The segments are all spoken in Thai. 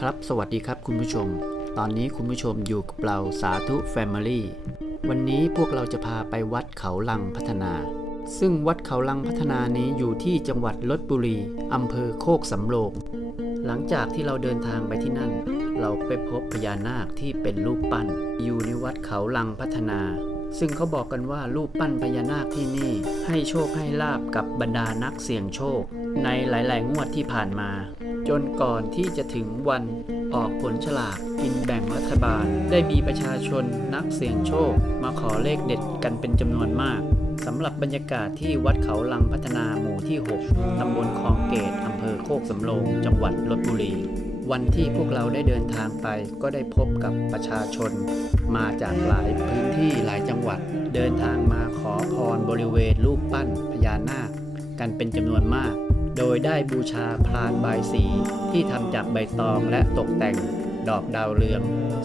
ครับ สวัสดีครับคุณผู้ชม ตอนนี้คุณผู้ชมอยู่กับเราสาธุแฟมิลี่วันนี้พวกเราจะพาไปวัดเขาลังพัฒนา ซึ่งวัดเขาลังพัฒนานี้อยู่ที่จังหวัดลบบุรีอำเภอโคกสำโรงหลังจากที่เราเดินทางไปที่นั่น เราไปพบพญานาคที่เป็นรูปปั้น อยู่ในวัดเขาลังพัฒนา ซึ่งเขาบอกกันว่ารูปปั้นพญานาคที่นี่ ให้โชคให้ลาบกับบรรดานักเสี่ยงโชค ในหลาย ๆ งวดที่ผ่านมา จนก่อนที่จะถึงวันออกผลฉลากกินแบ่งรัฐบาล ได้มีประชาชนนักเสี่ยงโชค มาขอเลขเด็ดกันเป็นจำนวนมากสำหรับบรรยากาศที่วัดเขาลังพัฒนาหมู่ที่ 6 ตำบลคลองเกตอำเภอโคกสำโรง จังหวัดลบบุรี วันที่พวกเราได้เดินทางไป ก็ได้พบกับประชาชน มาจากหลายพื้นที่หลายจังหวัด เดินทางมาขอพรบริเวณรูปปั้นพญานาค กันเป็นจำนวนมาก โดยได้บูชาพานบายสีที่ทำจากใบตองและตกแต่งดอกดาวเรือง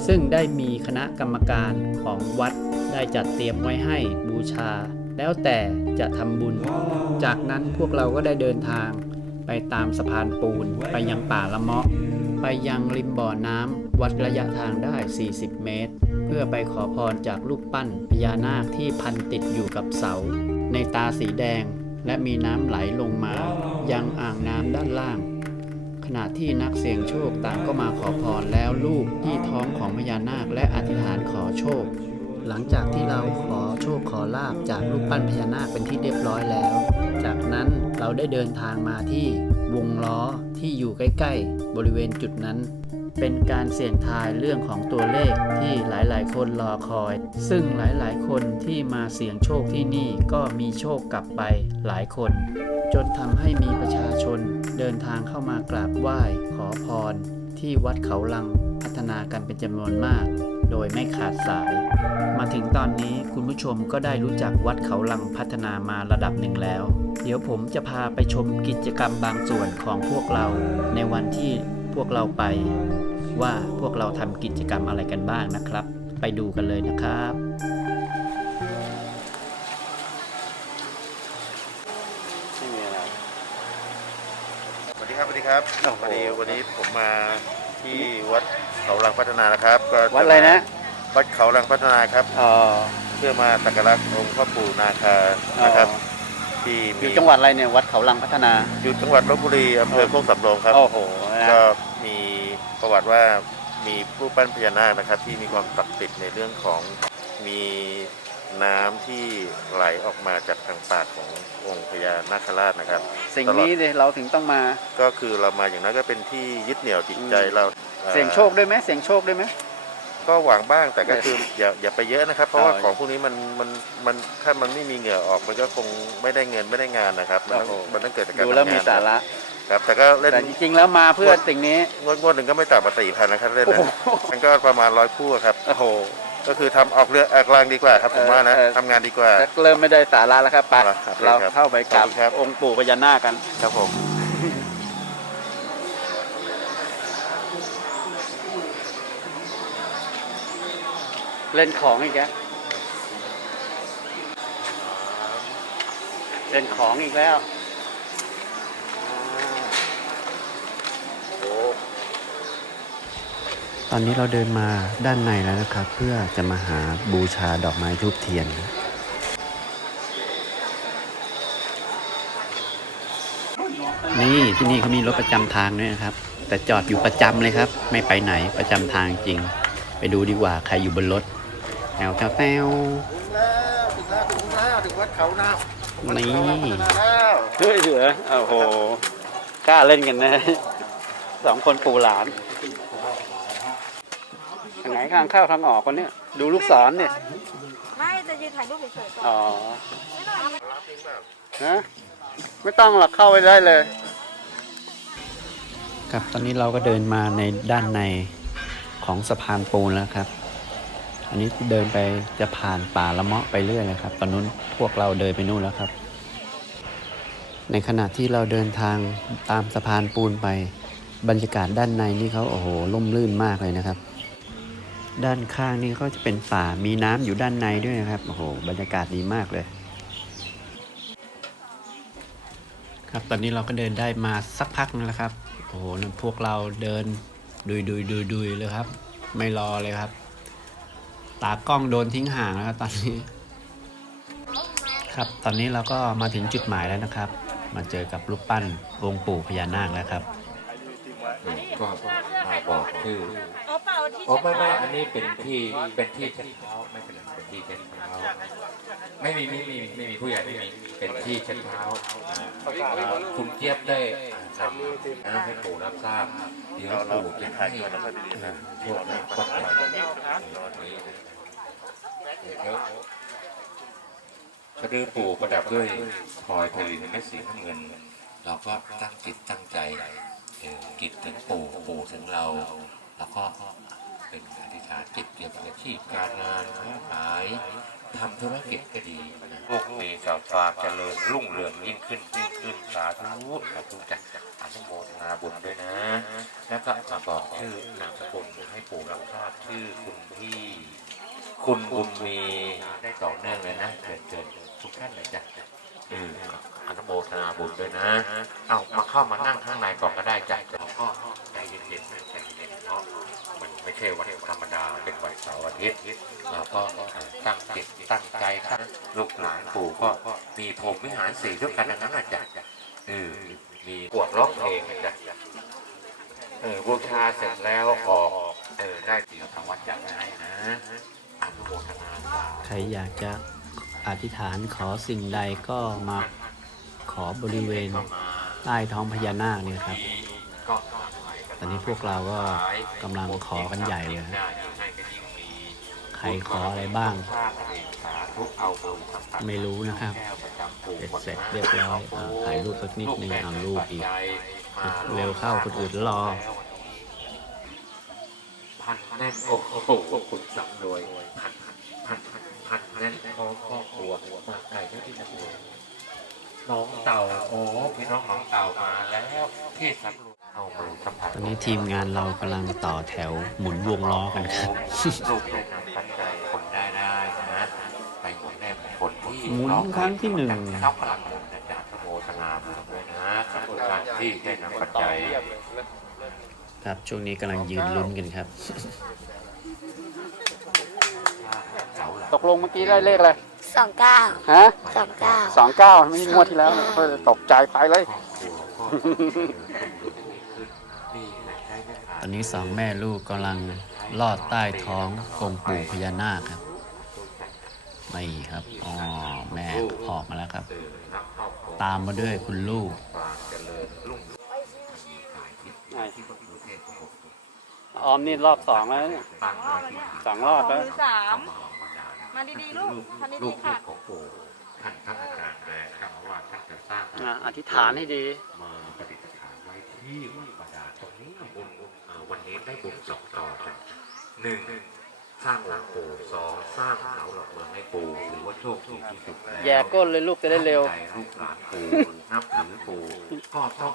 ซึ่งได้มีคณะกรรมการของวัดได้จัดเตรียมไว้ให้บูชา แล้วแต่จะทำบุญ จากนั้นพวกเราก็ได้เดินทาง ไปตามสะพานปูนไปยังป่าละเมาะ ไปยังริมบ่อน้ำวัดระยะทางได้ 40 เมตร เพื่อไปขอพรจากรูปปั้นพญานาคที่พันติดอยู่กับเสา ในตาสีแดง และมีน้ำไหลลงมายังอ่างน้ำด้านล่าง ขณะที่นักเสี่ยงโชคต่างก็มาขอพรแล้วลูกที่ท้องของพญานาคและอธิษฐานขอโชค หลังจากที่เราขอโชคขอลาบจากรูปปั้นพญานาคเป็นที่เรียบร้อยแล้ว จากนั้นเราได้เดินทางมาที่ วงล้อที่อยู่ใกล้ ๆ บริเวณจุดนั้น เป็นการเสี่ยงทายเรื่องของตัวเลขที่หลายๆ คนรอคอย ซึ่งหลายๆ คนที่มาเสี่ยงโชคที่นี่ก็มีโชคกลับไปหลายคน จนทำให้มีประชาชนเดินทางเข้ามากราบไหว้ขอพร ที่วัดเขาลังพัฒนากันเป็นจำนวนมาก โดยไม่ขาดสาย ผู้ชมก็ได้รู้จักวัดเขาลังพัฒนามาระดับหนึ่งแล้ว เดี๋ยวผมจะพาไปชมกิจกรรมบางส่วนของพวกเราในวันที่พวกเราไป ว่าพวกเราทำกิจกรรมอะไรกันบ้างนะครับ ไปดูกันเลยนะครับไม่มีอะไรสวัสดีครับสวัสดีครับโอ้โหวันนี้วันนี้ผมมาที่วัดเขาลังพัฒนานะครับก็จวัดอะไรนะ วัดเขาลังพัฒนาครับ อ๋อเพื่อมาสักการะองค์พ่อปู่นาคานะครับที่อมียู่จังหวัดอะไรเนี่ยวัดเขาลังพัฒนา อยู่จังหวัดลบบุรีอำเภอโคกสำโรงครับ โอ้โหนะก็มีประวัติว่ามีรูปปั้นพญานาคนะครับ ที่มีความศักดิ์สิทธิ์ในเรื่องของมีน้ำที่ไหลออกมาจากทางปากขององค์พญานาคราชนะครับ สิ่งนี้เนี่ยเราถึงต้องมาก็คือเรามาอย่างนั้นก็เป็นที่ยึดเหนี่ยวจิตใจอืมเราอ่อเสียงโชคด้วยไหมเสียงโชคด้วยไหม ก็หวังบ้างแต่ก็คืออย่าอย่าไปเยอะนะครับ เพราะว่าอ๋อของพวกนี้มันมันมันถ้ามันไม่มีเหงื่อออกมันก็คงไม่ได้เงินไม่ได้งานนะครับมันต้องโอ้โหมันต้องเกิดจากการดูแล้วทำงนมีสาระครับแต่ก็เล่นแต่จริงๆแล้วมาเพื่อสิ่งนี้งวดงวดหนึ่งก็ไม่ต่ำกว่าสี่พันนะครับเล่นโอ้นะโหมันก็ประมาณร้อยคู่อะครับโอ้โหก็คือทำออกเรือออกแรงดีกว่าครับผมเออว่านะเออทำงานดีกว่าแต่เริ่มไม่ได้สาระแล้วครับไปครับเราครับเข้าไปกราบขอบคุณครับองค์ปู่พญานาคกันครับผม เล่นของอีกแล้วเล่นของอีกแล้วโอ้ตอนนี้เราเดินมาด้านในแล้วนะครับ เพื่อจะมาหาบูชาดอกไม้ทูบเทียนนี่ที่นี่เขามีรถประจำทางด้วยนะครับ แต่จอดอยู่ประจำเลยครับ ไม่ไปไหนประจำทางจริง ไปดูดีกว่าใครอยู่บนรถแถ วแถวแถวถึงแล้วถึงแล้วถึงแล้วถึงวัดเขานานี่แล้วเฮ้ยเหลือโอ้โหกล้าเล่นกันนะสองคนปู่หลานทางไหนทางเข้าทางออกคนเนี้ยดูลูกศรเนี่ยไม่จะยืนถ่ายรูปเฉยๆก่อนอ๋อฮะไม่ต้องหรอกเข้าไปได้เลย ครับตอนนี้เราก็เดินมาในด้านในของสะพานปูนแล้วครับ อันนี้เดินไปจะผ่านป่าละเมาะไปเรื่อยเลยครับตอนนู้นพวกเราเดินไปนู่นแล้วครับ ในขณะที่เราเดินทางตามสะพานปูนไป บรรยากาศด้านในนี่เขาโอ้โหร่มรื่นมากเลยนะครับ ด้านข้างนี่ก็จะเป็นป่ามีน้ำอยู่ด้านในด้วยนะครับโอ้โหบรรยากาศดีมากเลย ครับตอนนี้เราก็เดินได้มาสักพักนึงแล้วครับโอ้โหพวกเราเดินดุยดุยดุยดุยเลยครับ ไม่รอเลยครับ ตากล้องโดนทิ้งห่างแล้วครับตอนนี้ ครับตอนนี้เราก็มาถึงจุดหมายแล้วนะครับ มาเจอกับรูปปั้นองค์ปู่พญานาคแล้วครับก็มาบอกชื่อเอาเปล่าที่โอ้ไม่ไม่อันนี้เป็นที่เป็นที่เช็ดเท้าไม่เป็นไรเป็นที่เช็ดเท้าไม่มีไม่มีไม่มีผู้ใหญ่ไม่มีเป็นที่เช็ดเท้าอ่าคุณเจี๊ยบได้อ่านำนะให้ปู่รับทราบเดี๋ยวปู่จะให้เอ่อพวกนี้ประกอบนี้เดี๋ยว ดือปูประดับด้วยพลอยไพลินเม็ดสีน้ำเงิน เราก็ตั้งจิตตั้งใจเอ่อกิจถึงปู่ปู่ถึงเรา แล้วก็เป็นอธิษฐานจิตเกี่ยวกับอาชีพการงานค้าขายทำธุรกิจก็ดีพวกมีกับฝากเจริญรุ่งเรืองยิ่งขึ้นยิ่งขึ้นสาธุสาธุจักอนุโมทนาบุญด้วยนะ แล้วก็มาบอกชื่อนามสกุลให้ปู่รับทราบชื่อคุณพี่ คุณบุญมีได้ต่อเนื่องเลยนะเชิญเชิญทุกท่านเลยจ้ะอืมอนุโมทนาบุญด้วยนะ เอามาเข้ามานั่งข้างในก่อนก็ได้จ้ะเราก็ใจเย็นๆนะใจเย็นเพราะมันไม่ใช่วันธรรมดาเป็นวันเสาร์อาทิตย์เราก็ตั้งจิตตั้งใจตั้งลูกหลานปู่ก็มีพรมวิหารสี่ด้วยกันทั้นั้นนะจ้ะเออมีกวดร้องเพลงจ้ะเออบูชาเสร็จแล้วออกเออได้เดี๋ยวทางวัดจัดให้นะ ใครอยากจะอธิษฐานขอสิ่งใดก็มาขอบริเวณใต้ท้องพญานาคเนี่ยครับ ตอนนี้พวกเราก็กำลังขอกันใหญ่เลยครับใครขออะไรบ้าง ไม่รู้นะครับเสร็จเรียบร้อยถ่ายรูปสักนิดนึงเอารูปอีก เร็วเข้าคนอื่นรอ พันแน่นโอ้โหคุณสำรวยพันพันพันพันแน่นคอครอบครัวมาไก่เท่าที่จะรวยน้องเต่าโอ้พี่น้องน้องเต่ามาแล้วที่สำรวยเอามือสัมผัสตอนนี้ทีมงานเรากำลังต่อแถวหมุนวงล้อกันครับลูกได้นำปัจจัยคนได้ได้นะไปหมุนแน่คนที่หมุนครั้งที่หนึ่งเข้าพลังบุญนจากพระโมทนาบุญด้วยนะกับกานที่ได้นำปัจจัย ครับ ช่วงนี้กำลังยืนลุ้นกันครับ ตกลงเมื่อกี้ได้เลขอะไรสองเก้าฮะสองเก้าสองเก้าไม่ใช่งวดที่แล้วนะก็ตกใจไปเลย ตอนนี้สองแม่ลูกกำลังลอดใต้ท้ององค์ปู่พญานาคครับ ไม่ครับอ๋อแม่ออกมาแล้วครับ ตามมาด้วยคุณลูก ออมนี่รอบสองแล้วเนี่ยสองรอบแล้วมือสามมาดีๆลูกทำลูดีกๆค่ะ ของปู่ท่านท่านอาจารย์แดงเจ้าอาวาสท่านจะสร้างอะอธิษฐานให้ดี มาปฏิสถานไว้ที่วัดบาดาลตรงนี้บุญเอ่อวันนี้ได้บุญสองต่อกันหนึ่งสร้างหลังปู่สองสร้างเสาหลักเมืองให้ปู่หรือว่าโชคดีที่สุดแล้ว แย่ก้นเลยลูกจะได้เร็วใจลูกหลานปู่นับถือปู่ก็ต้อง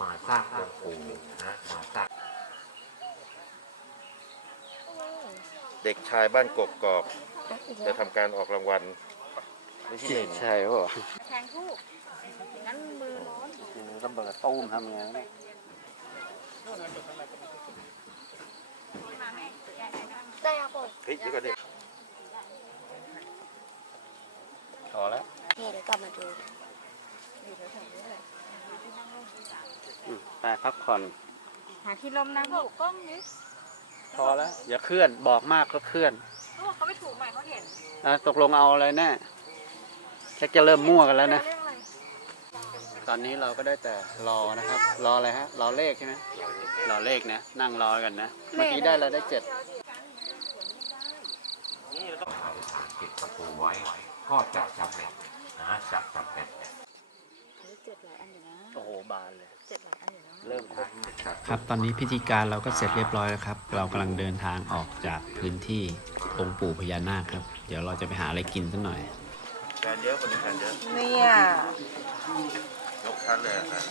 มาสร้างองค์ปู่นะมาสร้าง เด็กชายบ้านกกกอกจะทำการออกรางวัลไม่ที่หนึ่งใช่ป่ะแทงทูกงั้นมือร้อนระเบิดตู้มทำไงเนี่ยได้ครับผมเฮ้ยเดี๋ยวก่อนดิพอแล้ว นี่เดี๋ยวกลับมาดูอืมไปพักผ่อน หาที่ลมนะลูกกล้องนี้ พอแล้วอย่าเคลื่อนบอกมากก็เคลื่อนลูกเขาไม่ถูกใหม่เขาเห็นอะตกลงเอาอะไรแน่ชักจะเริ่มมั่วกันแล้วนะ เรื่องอะไรตอนนี้เราก็ได้แต่รอนะครับ รออะไรฮะ รอเลขใช่ไหมรอเลขนะ นั่งรอกันนะ เมื่อกี้ได้เราได้เจ็ดอธิษฐานจิตกับปู่ไว้ ก็จะสำเร็จนะจะสำเร็จเจ็ดหลายอันอยู่นะ โอ้โห บานเลย เจ็ด เริ่มทักครับตอนนี้พิธีการเราก็เสร็จเรียบร้อยแล้วครับ เรากำลังเดินทางออกจากพื้นที่องค์ปู่พญานาคครับ เดี๋ยวเราจะไปหาอะไรกินสักหน่อยการเยอะคนนี้การเยอะเนี่ยยกชั้นเลยอาหาร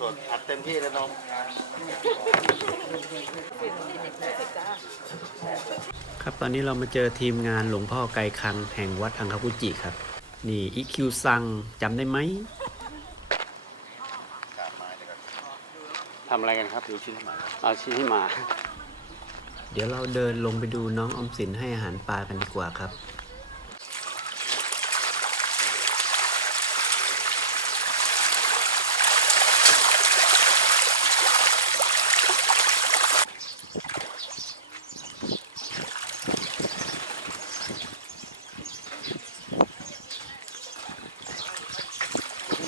ส่วนอัดเต็มที่เลยน้องครับตอนนี้เรามาเจอทีมงานหลวงพ่อไกรคังแห่งวัดอังคกุจิครับ นี่อีคิวซังจำได้ไหมทำอะไรกันครับดูชิ้นหมาเอาชิ้นหมา เดี๋ยวเราเดินลงไปดูน้องอมสินให้อาหารปลากันดีกว่าครับ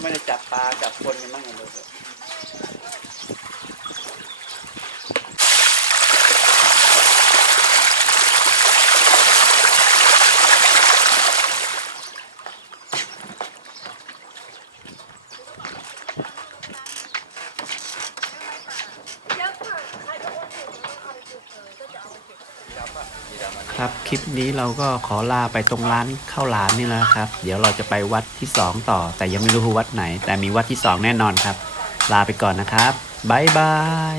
ไม่ได้จับปลาจับคนกันบ้างเลย ครับคลิปนี้เราก็ขอลาไปตรงร้านข้าวหลามนี่แล้วครับ เดี๋ยวเราจะไปวัดที่ 2 ต่อ แต่ยังไม่รู้วัดไหน แต่มีวัดที่ 2 แน่นอนครับ ลาไปก่อนนะครับบ๊ายบาย